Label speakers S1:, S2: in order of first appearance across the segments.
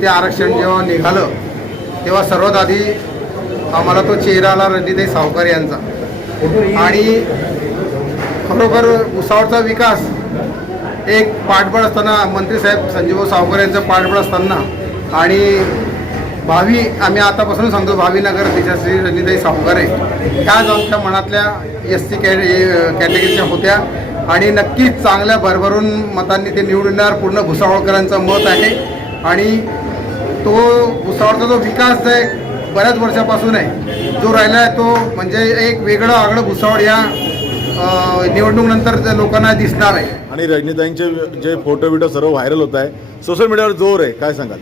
S1: ते आरक्षण जेव्हा निघालं तेव्हा सर्वात आधी आम्हाला तो चेहरा आला रणजितई सावकार यांचा. आणि खरोखर भुसावळचा विकास एक पाठबळ असताना मंत्रीसाहेब संजीव सावकर यांचं पाठबळ असताना आणि भावी आम्ही आतापासून सांगतो भावी नगर देशाश्री रणजिताई सावकार आहे ह्याच आमच्या मनातल्या एस सी कॅ कॅटेगरीच्या होत्या. आणि नक्कीच चांगल्या भरभरून मतांनी ते निवडणार पूर्ण भुसावळकरांचं मत आहे. आणि तो भुसावळचा जो विकास आहे बऱ्याच वर्षापासून आहे जो राहिला आहे तो म्हणजे एक वेगळं आगळं भुसावळ या निवडणूकनंतर त्या लोकांना दिसणार आहे.
S2: आणि रजनीताईंचे जे फोटो बिटो सर्व व्हायरल होत आहे. सोशल मीडियावर जोर आहे. काय सांगाल?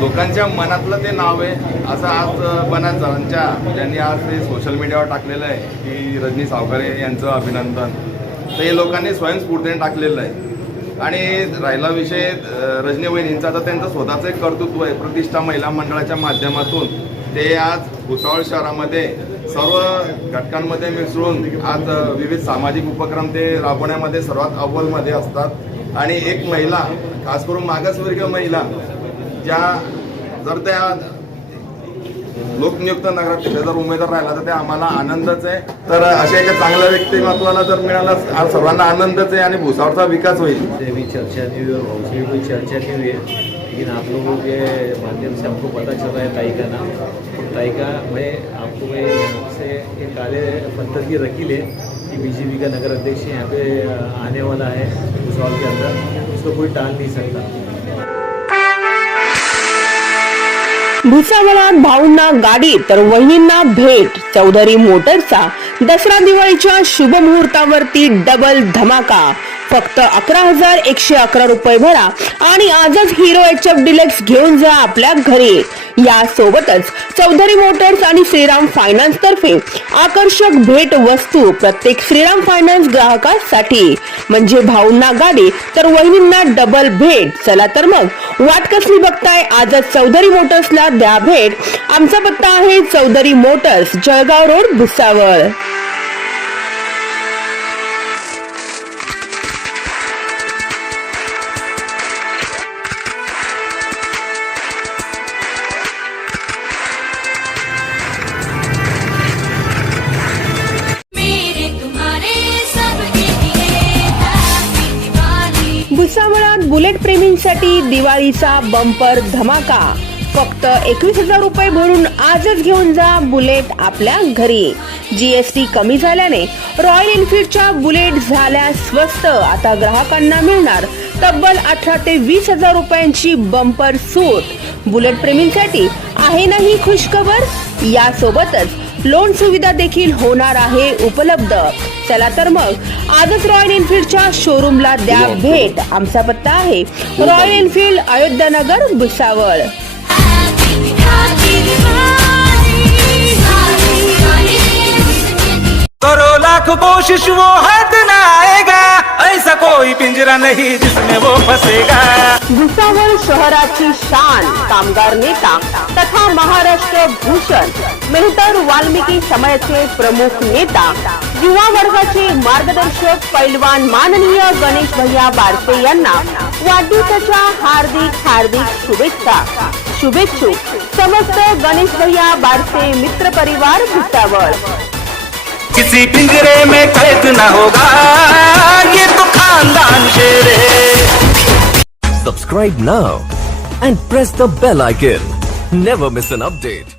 S3: लोकांच्या मनातलं ते नाव आहे. असं आज बऱ्याच जणांच्या ज्यांनी आज ते सोशल मीडियावर टाकलेलं आहे की रजनी सावकारे यांचं अभिनंदन. तर हे लोकांनी स्वयंस्फूर्तीने टाकलेलं आहे. आणि राहिला विषय रजनी वहिनींचा तर त्यांचं स्वतःचं एक कर्तृत्व आहे. प्रतिष्ठा महिला मंडळाच्या माध्यमातून ते आज भुसावळ शहरामध्ये सर्व घटकांमध्ये मिसळून आज विविध सामाजिक उपक्रम ते राबवण्यामध्ये सर्वात अव्वलमध्ये असतात. आणि एक महिला खास करून मागासवर्गीय महिला ज्या जर त्या लोकनियुक्त नगराध्यक्ष जर उमेदवार राहिला तर ते आम्हाला आनंदच आहे. तर अशा एका चांगल्या व्यक्तिमत्वाला जर मिळाला सर्वांना आनंदच आहे आणि भुसावळचा विकास होईल.
S4: भी चर्चा नहीं हुई और कोई चर्चा नहीं हुई है लेकिन आप लोगों के माध्यम से हमको पता चल रहा है ताई का नाम ताई का मैं आपको मैं यहाँ से एक काले पत्थर की रकील है कि बीजेपी का नगर अध्यक्ष यहाँ पे आने वाला है भुसावल के अंदर. उसको कोई टाल नहीं सकता.
S5: भुसावळात भाऊंना गाडी तर वहिनींना भेट. चौधरी मोटरचा दसरा दिवाळीच्या शुभ मुहूर्तावरती डबल धमाका. फक्त अकरा हजार एकशे अकरा रुपये भरा आणि आजच हिरो एच एफ डिलेक्स घेऊन जा आपल्या घरी. या सोबतच चौधरी मोटर्स आणि श्रीराम फायनान्स तर्फे आकर्षक भेट वस्तू प्रत्येक श्रीराम फायनान्स ग्राहकासाठी. म्हणजे भाऊंना गाडी तर वहिनींना डबल भेट. चला तर मग वाट कसली बघताय? आजच चौधरी मोटर्सला द्या भेट. आमचा पत्ता आहे Chaudhari motors Jalgaon road Bhusawal. Bullet प्रेमींसाठी दिवाळीचा बंपर धमाका. फक्त एकवीस हजार रुपये भरून आजच घेऊन जा बुलेट आपल्या घरी. जीएसटी कमी झाल्याने रॉयल एनफिल्डच्या बुलेट झाल्या स्वस्त. आता ग्राहकांना मिळणार तब्बल अठरा ते वीस हजार रुपयांची बंपर सूट. बुलेट प्रेमींसाठी आहे ना ही खुशखबर? यासोबतच लोन सुविधा देखील होणार आहे उपलब्ध. चला तर मग आजच रॉयल एनफील्डच्या शोरूमला द्या भेट. आमचा पत्ता आहे रॉयल एनफील्ड अयोध्यानगर भुसावळ.
S6: करो लाख कोशिश वो हाथ ना आएगा। ऐसा कोई पिंजरा नहीं जिसमें वो फंसेगा।
S5: भुसावळ शहराची शान कामगार नेता तथा महाराष्ट्र भूषण मेहतर वाल्मिकी समाजाचे प्रमुख नेता युवा वर्गाचे मार्गदर्शक पैलवान माननीय गणेश भैया बारसे यांना वाढदिवसाच्या हार्दिक हार्दिक शुभेच्छा शुभेच्छुक समस्त गणेश भैया बारसे मित्र परिवार भुसावळ
S6: किसी पिंजरे में कैद न होगा ये तो खानदान शेर है
S7: Subscribe now and press the bell icon. Never miss an update.